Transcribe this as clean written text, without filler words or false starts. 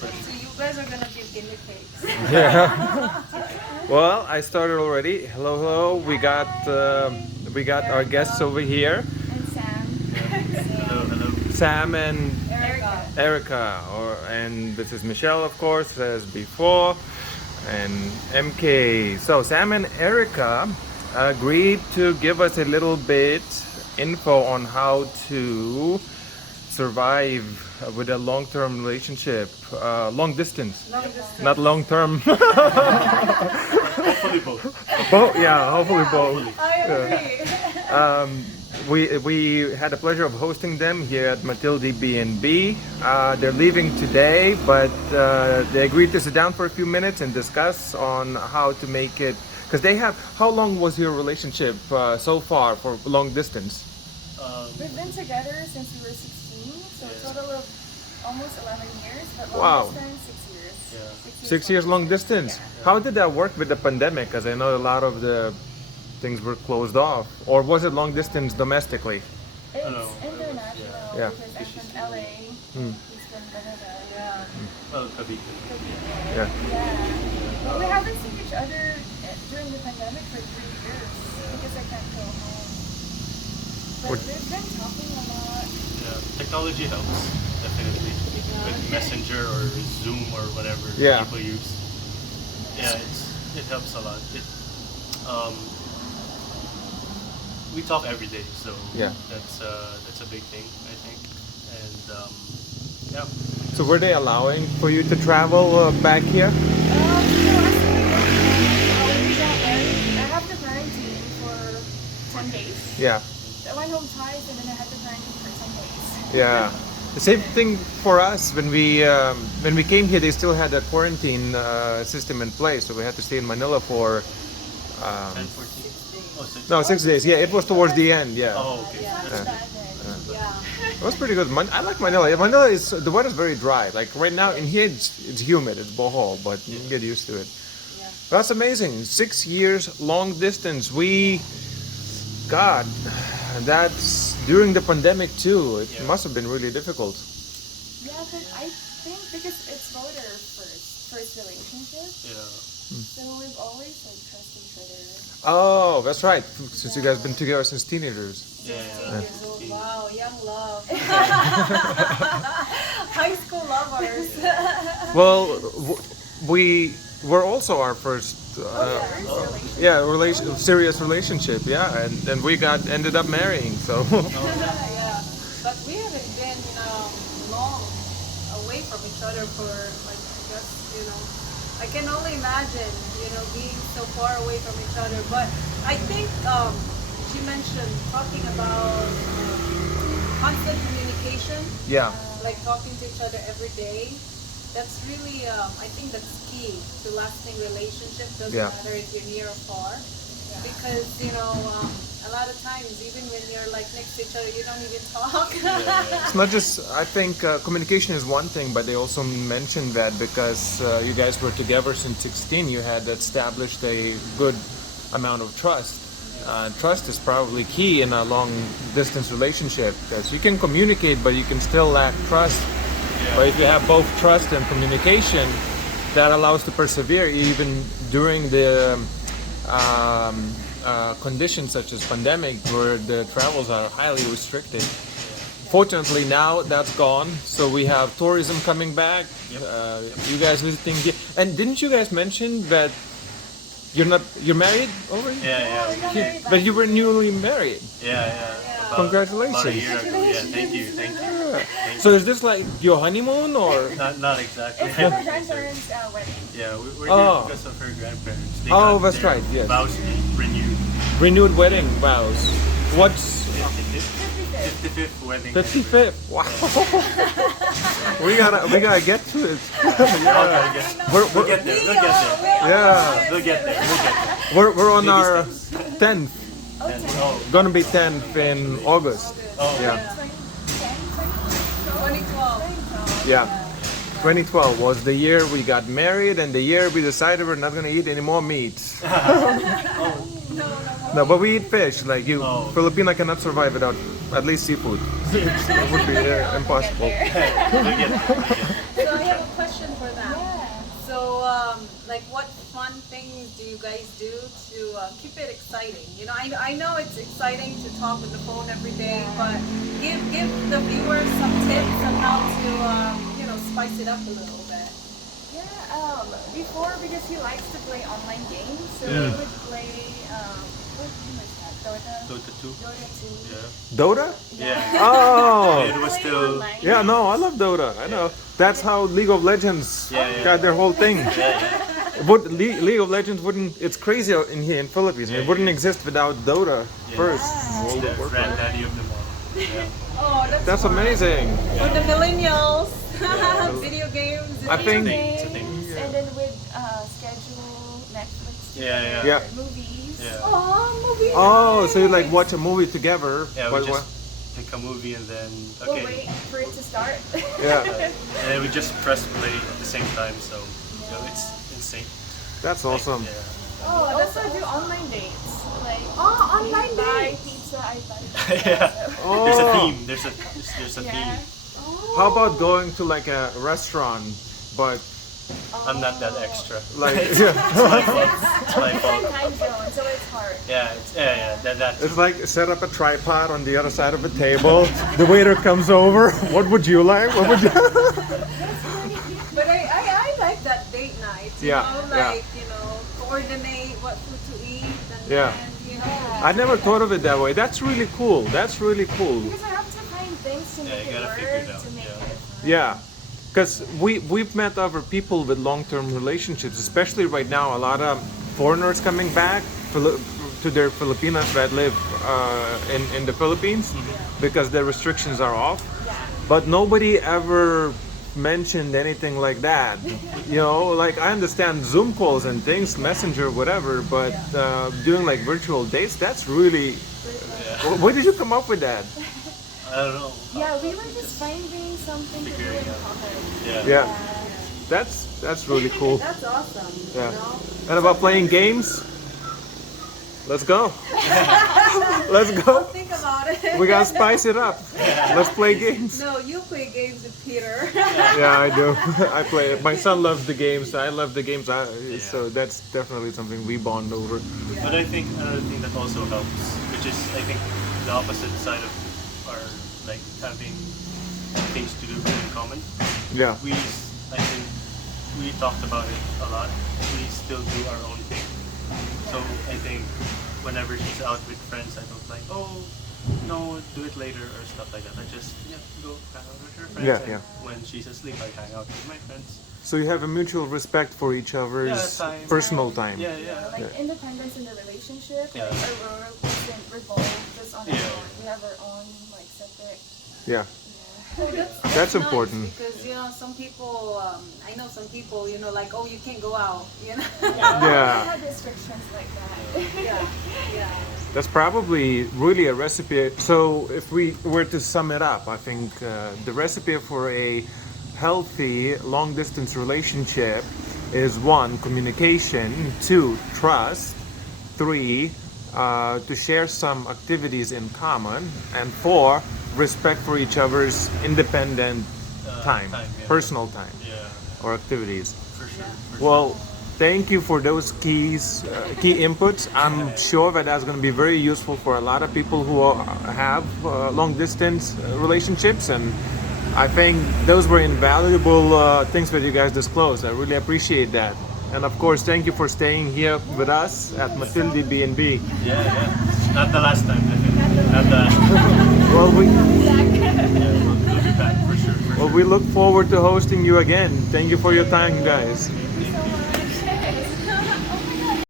So you guys are gonna be guinea pigs. Yeah. Well, I started already. Hello, hello. We got our guests over here, And Sam. Hello, hello. Sam and Erica. Erica, and this is Michelle, of course, as before, and MK. So Sam and Erica agreed to give us a little bit info on how to survive with a long-term relationship, long distance, Long distance. not long-term. Hopefully both. Both, yeah, hopefully both. I agree. We had the pleasure of hosting them here at Matilde B&B. They're leaving today, but they agreed to sit down for a few minutes and discuss on how to make it. Because they have. How long was your relationship so far for long distance? We've been together since we were 16, so a total of almost 11 years, but long Wow. distance, 6 years. Yeah. 6 years long distance. How did that work with the pandemic? Because I know a lot of the things were closed off. Or was it long distance domestically? It's no. international Yeah. because I'm from LA, he's from Canada. Yeah. Well, Cavite. Yeah. Yeah. But we haven't seen each other during the pandemic for 3 years because I can't go home. But What- we've been talking a lot. Yeah. Technology helps, definitely. With Messenger or Zoom or whatever Yeah. people use. Yeah, it helps a lot. We talk every day, so Yeah. that's a big thing, I think. And yeah. So were they allowing for you to travel back here? No, actually, when we got married, I have to quarantine for 10 days. Yeah. I went home twice and then I had to quarantine for 10 days. Yeah, the same thing for us when we came here. They still had a quarantine system in place, so we had to stay in Manila for 10, 14? Oh, 6. no 6 days. Yeah, it was towards the end. Yeah, Oh, okay. Yeah, That's that's good. bad then. Yeah. it was pretty good. I like Manila. Yeah, Manila is the weather's very dry. Like right now in here, it's humid. It's bohol, but you can get used to it. Yeah. That's amazing. 6 years long distance. God, that's during the pandemic too. It Yeah. must have been really difficult. Yeah, but I think because it's both our first relationship, Yeah. so we've always like trusted each other. Oh, that's right. Since you guys been together since teenagers. Yeah. Years old. Wow, young love. High school lovers. Well, we were also our first, serious relationship. Yeah, and then we ended up marrying. So Yeah, but we haven't been long away from each other for like I guess I can only imagine being so far away from each other. But I think she mentioned talking about constant communication, yeah, like talking to each other every day. That's really I think that's key to lasting relationship. Doesn't Yeah. matter if you're near or far. Because a lot of times even when you're like next to each other you don't even talk. it's not just. I think communication is one thing, but they also mentioned that because you guys were together since 16, you had established a good amount of trust. Trust is probably key in a long distance relationship because you can communicate, but you can still lack trust. But if you have both trust and communication, that allows to persevere even during the conditions such as pandemic where the travels are highly restricted. Fortunately now that's gone, so we have tourism coming back. You guys visiting here. And didn't you guys mention that you're married already? Yeah. But you were newly married. Yeah. Congratulations. About a year ago. Yeah. Thank you. So is this like your honeymoon or? Not exactly. It's for my grandparents' wedding. Yeah, we're Oh. here because of her grandparents. They Oh, got that's their right, yes. vows renewed. Renewed wedding vows. What's 55th wedding. 55th? Wow. we gotta get to it. We'll get there. Yeah. We'll get there. We're on Baby our steps. 10th. Oh, Gonna be 10th in August. Yeah. 2012. Yeah. 2012 was the year we got married and the year we decided we're not gonna eat any more meat. No, but we eat fish. Like you, Oh. Filipino cannot survive without at least seafood. It would be impossible. we'll get there. So I have a question like what fun things do you guys do to keep it exciting? You know, I know it's exciting to talk on the phone every day, but give the viewers some tips on how to you know, spice it up a little bit. Yeah, before, because he likes to play online games, so Yeah. we would play, what game is that? Dota 2. Dota 2. Yeah. Dota? Yeah. Oh, It was Play still. online. yeah. No, I love Dota. I know. That's how League of Legends Yeah. got their whole thing. Yeah, yeah. League of Legends wouldn't. It's crazy out in here in Philippines. It wouldn't exist without Dota first. It's the granddaddy of them all. Yeah. Oh, That's fun. amazing. For the millennials, video games. I think- It's a thing. Games, and then with schedule Netflix Yeah, Yeah. movies. Yeah. Oh, movie Oh, so you night. like watch a movie together? Yeah, What- we what- just pick a movie and then We'll okay, wait for it to start. Yeah, and then we just press play at the same time. So you know, it's insane. that's awesome. Yeah. Oh, we also do online dates. Like, online we buy dates. pizza, I buy Yeah. pizza. Oh. There's a theme. There's a Yeah. theme. How about going to like a restaurant, but I'm not that extra. like yeah, It's my fault. Different time zone, so it's hard. Yeah, that. it's like set up a tripod on the other side of a table. The waiter comes over. What would you like? What would you? But I like that date night. You Yeah, know, yeah. like, you know, coordinate what food to eat and Yeah. then, you know. I never thought of it that way. That's really cool. That's really cool. Because I have to find things to Yeah, make you it gotta work, figure it out, to make yeah. it fun. Yeah, because we've met other people with long-term relationships, especially right now. A lot of foreigners coming back to their Filipinas that live in the Philippines because their restrictions are off. But nobody ever mentioned anything like that. You know, like I understand Zoom calls and things, Messenger, whatever, but doing like virtual dates, that's really. Where did you come up with that? I don't know. Yeah, we were just finding something to do Figuring in out. common. Yeah. Yeah, that's really cool. That's awesome. Yeah. You know? And about playing games? Let's go. Let's go. Think about it. We gotta spice it up. Let's play games. No, you play games with Peter. Yeah, I do. I play it. My son loves the games. I love the games. So that's definitely something we bond over. But I think another thing that also helps, which is I think the opposite side of our like having things to do in common. Yeah. I think we talked about it a lot. We still do our own thing. So I think whenever she's out with friends, I don't like, oh, no, do it later or stuff like that. I just go hang out with her friends. Yeah, and yeah. when she's asleep, I hang out with my friends. So you have a mutual respect for each other's time. personal time. Yeah, yeah. Like independence in the relationship, Yeah. like our world doesn't revolve just on our Yeah. own. We have our own like separate. Yeah. Oh, That's nice important. because you know some people. I know some people. You know, like, oh, you can't go out. You know. We Yeah. had restrictions like that. Yeah. Yeah. That's probably really a recipe. So if we were to sum it up, I think the recipe for a healthy long distance relationship is 1, communication, 2, trust, 3, to share some activities in common, and 4, respect for each other's independent time, yeah. personal time Yeah, or activities. for sure. Well, thank you for those key inputs. I'm sure that that's going to be very useful for a lot of people who have long distance relationships, and I think those were invaluable things that you guys disclosed. I really appreciate that. And of course, thank you for staying here with us at Matilde B&B. Yeah, yeah. Not the last time, definitely. Not the last time. Well, Yeah, we'll be back for sure. we look forward to hosting you again. Thank you for your time, guys.